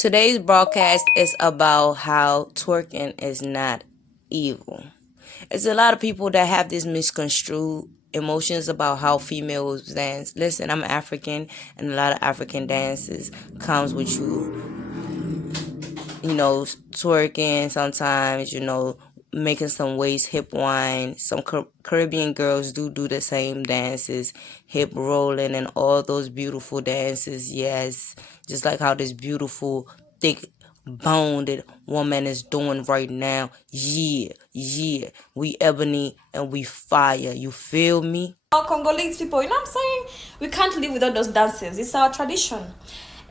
Today's broadcast is about how twerking is not evil. There's a lot of people that have this misconstrued emotions about how females dance. Listen, I'm African, and a lot of African dances comes with twerking sometimes, making some waist hip wine. Some Caribbean girls do the same dances, hip rolling and all those beautiful dances. Yes, just like how this beautiful, thick boned woman is doing right now. Yeah, we ebony and we fire. You feel me? Our Congolese people, you know what I'm saying? We can't live without those dances. It's our tradition.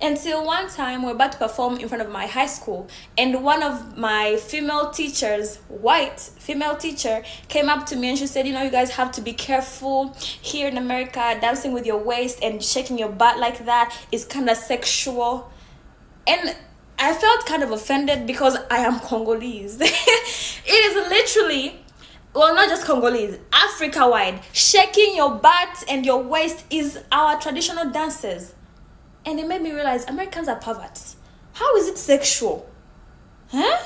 Until one time, we're about to perform in front of my high school, and one of my female teachers, white female teacher, came up to me and she said, you guys have to be careful here in America. Dancing with your waist and shaking your butt like that is kind of sexual. And I felt kind of offended because I am Congolese. It is literally, well, not just Congolese, Africa-wide. Shaking your butt and your waist is our traditional dances. And it made me realize Americans are perverts. How is it sexual? Huh?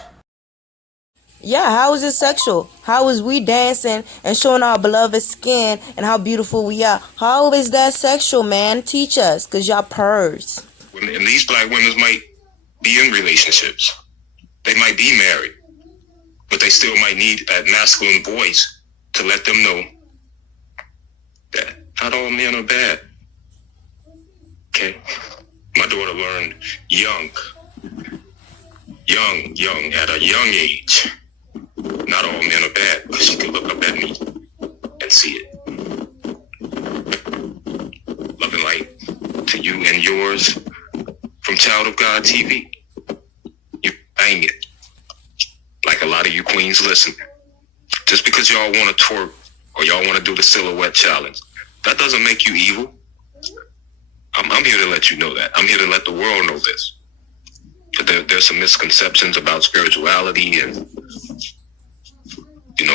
Yeah, how is it sexual? How is we dancing and showing our beloved skin and how beautiful we are? How is that sexual, man? Teach us, because y'all purrs. And these black women might be in relationships. They might be married, but they still might need that masculine voice to let them know that not all men are bad. Okay? My daughter learned young, at a young age, not all men are bad, because she could look up at me and see it. Love and light to you and yours from Child of God TV. You bang it. Like a lot of you queens listen. Just because y'all want to twerk or y'all want to do the silhouette challenge, that doesn't make you evil. I'm here to let you know that. I'm here to let the world know this. There's some misconceptions about spirituality and,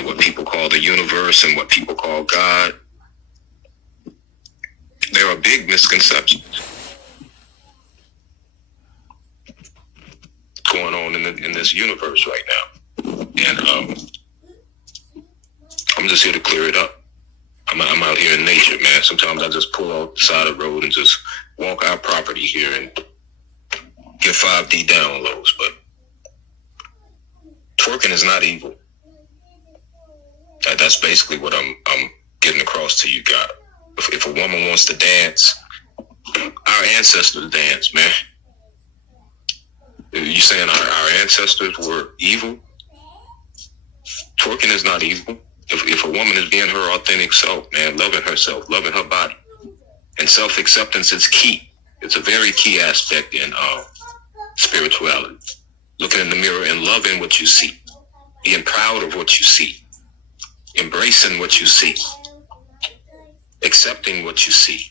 what people call the universe and what people call God. There are big misconceptions going on in this universe right now. And I'm just here to clear it up. I'm out here in nature, man. Sometimes I just pull off the side of the road and just walk our property here and get 5D downloads. But twerking is not evil. That's basically what I'm getting across to you guys. If a woman wants to dance, our ancestors dance, man. You saying our ancestors were evil? Twerking is not evil. If a woman is being her authentic self, man, loving herself, loving her body, and self-acceptance is key. It's a very key aspect in spirituality. Looking in the mirror and loving what you see, being proud of what you see, embracing what you see, accepting what you see.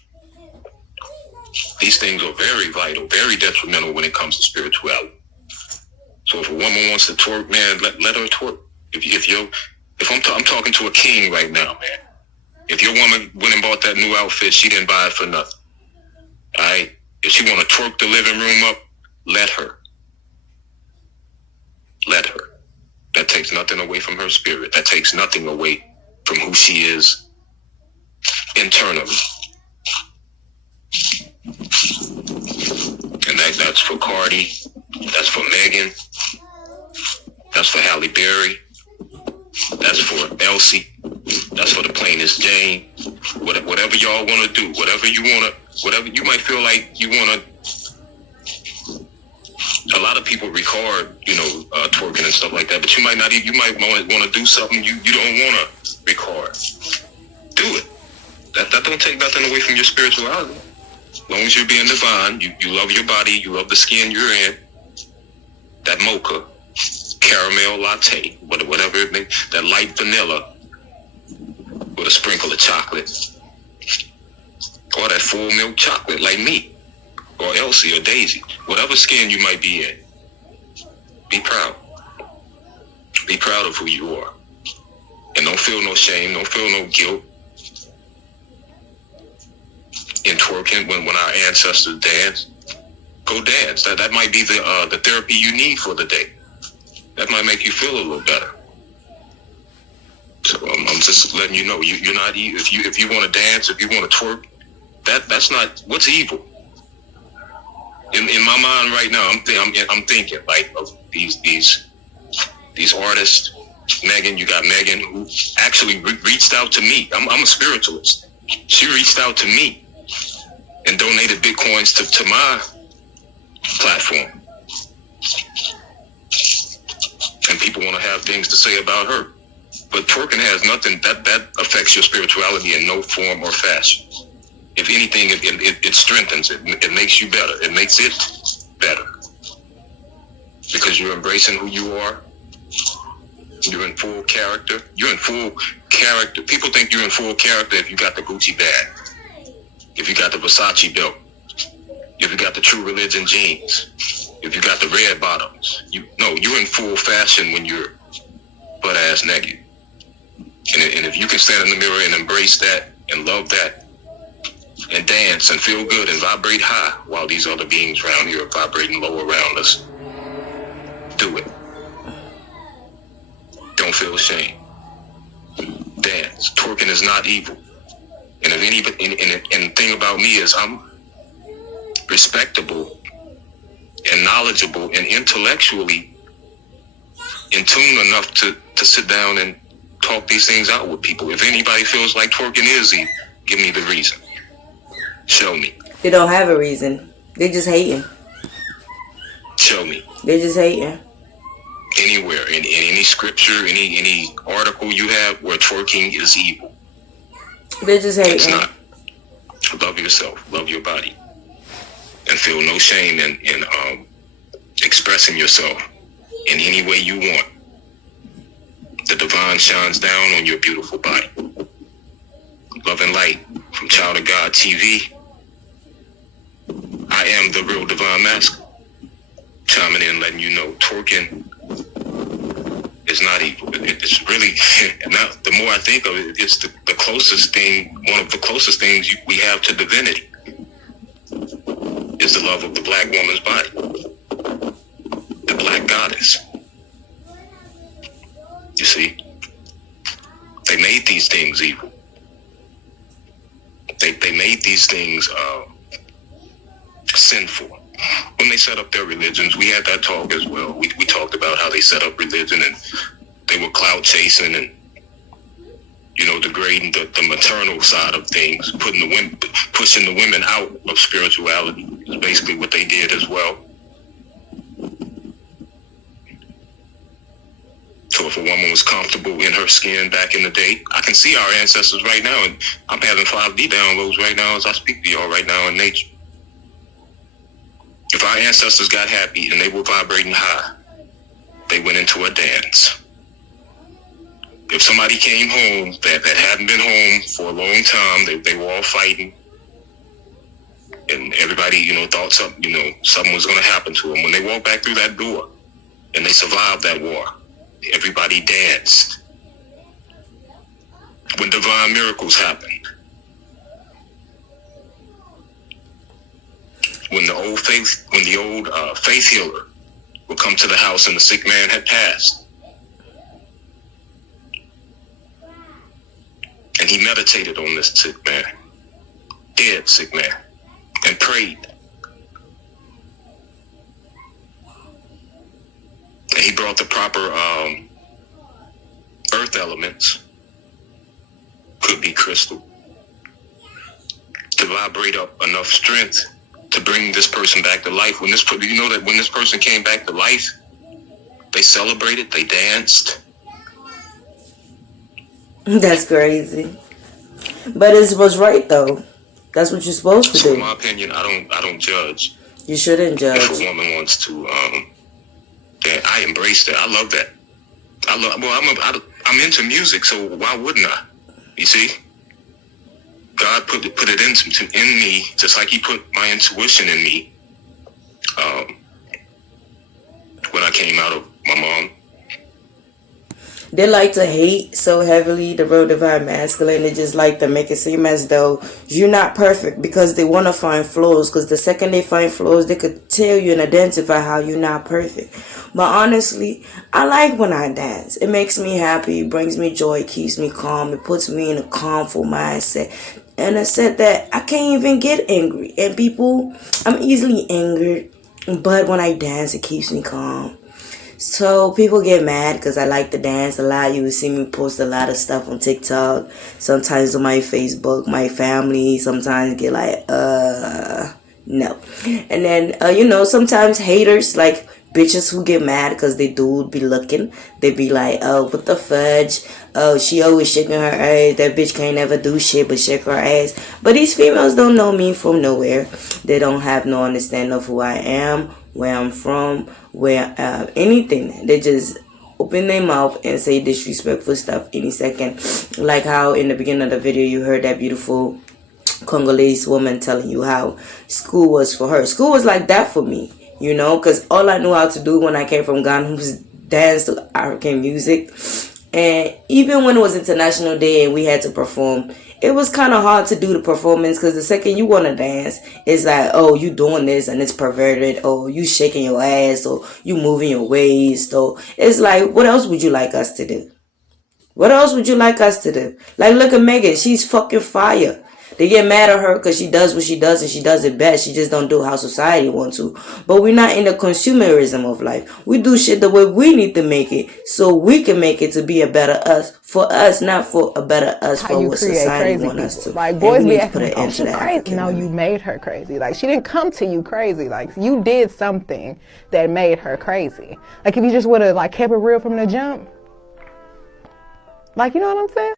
These things are very vital, very detrimental when it comes to spirituality. So if a woman wants to twerk, man, let her twerk. If I'm talking to a king right now, man. If your woman went and bought that new outfit, she didn't buy it for nothing. All right? If she want to twerk the living room up, let her. Let her. That takes nothing away from her spirit. That takes nothing away from who she is internally. And that's for Cardi. That's for Megan. That's for Halle Berry. That's for Elsie. That's for the plainest Jane. Whatever y'all want to do, whatever you might feel like you want to. A lot of people record, twerking and stuff like that, but you might want to do something you don't want to record. Do it. That don't take nothing away from your spirituality. As long as you're being divine, you love your body, you love the skin you're in. That mocha, caramel latte, whatever it may, that light vanilla with a sprinkle of chocolate, or that full milk chocolate like me, or Elsie or Daisy, whatever skin you might be in. Be proud. Be proud of who you are. And don't feel no shame, don't feel no guilt in twerking when our ancestors danced. Go dance. That might be the therapy you need for the day. That might make you feel a little better. So I'm just letting you know, you're not if you want to dance, if you want to twerk, that's not what's evil. In my mind right now, I'm thinking like of these artists. Megan, you got Megan who actually reached out to me. I'm a spiritualist. She reached out to me and donated Bitcoins to my platform. And people want to have things to say about her. But twerking has nothing that affects your spirituality in no form or fashion. If anything, it strengthens it. It makes you better. It makes it better. Because you're embracing who you are. You're in full character. You're in full character. People think you're in full character if you got the Gucci bag, if you got the Versace belt, if you got the True Religion jeans, if you got the red bottoms. You're in full fashion when you're butt ass naked. And if you can stand in the mirror and embrace that and love that and dance and feel good and vibrate high while these other beings around here are vibrating low around us, do it. Don't feel ashamed. Dance. Twerking is not evil. And if and the thing about me is I'm respectable and knowledgeable and intellectually in tune enough to sit down and talk these things out with people. If anybody feels like twerking is evil, give me the reason. Show me. They don't have a reason. They just hating. Show me. They just hating. Anywhere, in any scripture, any article you have where twerking is evil. They just hating. It's not. Love yourself. Love your body. And feel no shame in expressing yourself in any way you want. The divine shines down on your beautiful body. Love and light from Child of God TV. I am the real divine master. Chiming in, letting you know twerking is not evil. It's really, now the more I think of it, it's the closest thing, one of the closest things we have to divinity is the love of the black woman's body, the black goddess. You see, they made these things evil. They made these things sinful. When they set up their religions, we had that talk as well. We talked about how they set up religion and they were clout chasing and, degrading the maternal side of things, pushing the women out of spirituality is basically what they did as well. So if a woman was comfortable in her skin back in the day, I can see our ancestors right now, and I'm having 5D downloads right now as I speak to y'all right now in nature. If our ancestors got happy and they were vibrating high, they went into a dance. If somebody came home that hadn't been home for a long time, they were all fighting, and everybody, thought something was going to happen to them. When they walked back through that door and they survived that war, everybody danced. When divine miracles happened, when the old faith healer would come to the house and the sick man had passed, and he meditated on this sick man, dead sick man, and prayed. And he brought the proper earth elements, could be crystal, to vibrate up enough strength to bring this person back to life. When this person came back to life, they celebrated, they danced. That's crazy. But it was right though. That's what you're supposed to do. In my opinion, I don't judge. You shouldn't judge. If a woman wants to, I embrace that. I love that. I'm into music, so why wouldn't I? You see, God put it in me, just like He put my intuition in me. When I came out of my mom. they like to hate so heavily the real divine masculine. They just like to make it seem as though you're not perfect because they want to find flaws. Because the second they find flaws, they could tell you and identify how you're not perfect. But honestly, I like when I dance. It makes me happy. It brings me joy. It keeps me calm. It puts me in a calmful mindset. And I said that I can't even get angry. And people, I'm easily angered. But when I dance, it keeps me calm. So people get mad because I like to dance a lot. You will see me post a lot of stuff on TikTok. Sometimes on my Facebook, my family sometimes get like, no. And then, sometimes haters, like bitches who get mad because they dude be looking. They be like, oh, what the fudge? Oh, she always shaking her ass. That bitch can't ever do shit but shake her ass. But these females don't know me from nowhere. They don't have no understanding of who I am, where I'm from, where anything. They just open their mouth and say disrespectful stuff any second. Like how in the beginning of the video you heard that beautiful Congolese woman telling you how school was for her. School was like that for me, because all I knew how to do when I came from Ghana was dance to African music. And even when it was International Day and we had to perform, it was kind of hard to do the performance because the second you want to dance, it's like, oh, you doing this and it's perverted, or you shaking your ass, or you moving your waist, or it's like, what else would you like us to do? What else would you like us to do? Like, look at Megan. She's fucking fire. They get mad at her because she does what she does and she does it best. She just don't do how society wants to. But we're not in the consumerism of life. We do shit the way we need to make it so we can make it to be a better us. For us, not for a better us how for you what create society crazy wants us people. to. Like, boys be acting like, oh, she crazy. No, you made her crazy. Like, she didn't come to you crazy. Like, you did something that made her crazy. Like, if you just would have, like, kept it real from the jump. Like, you know what I'm saying?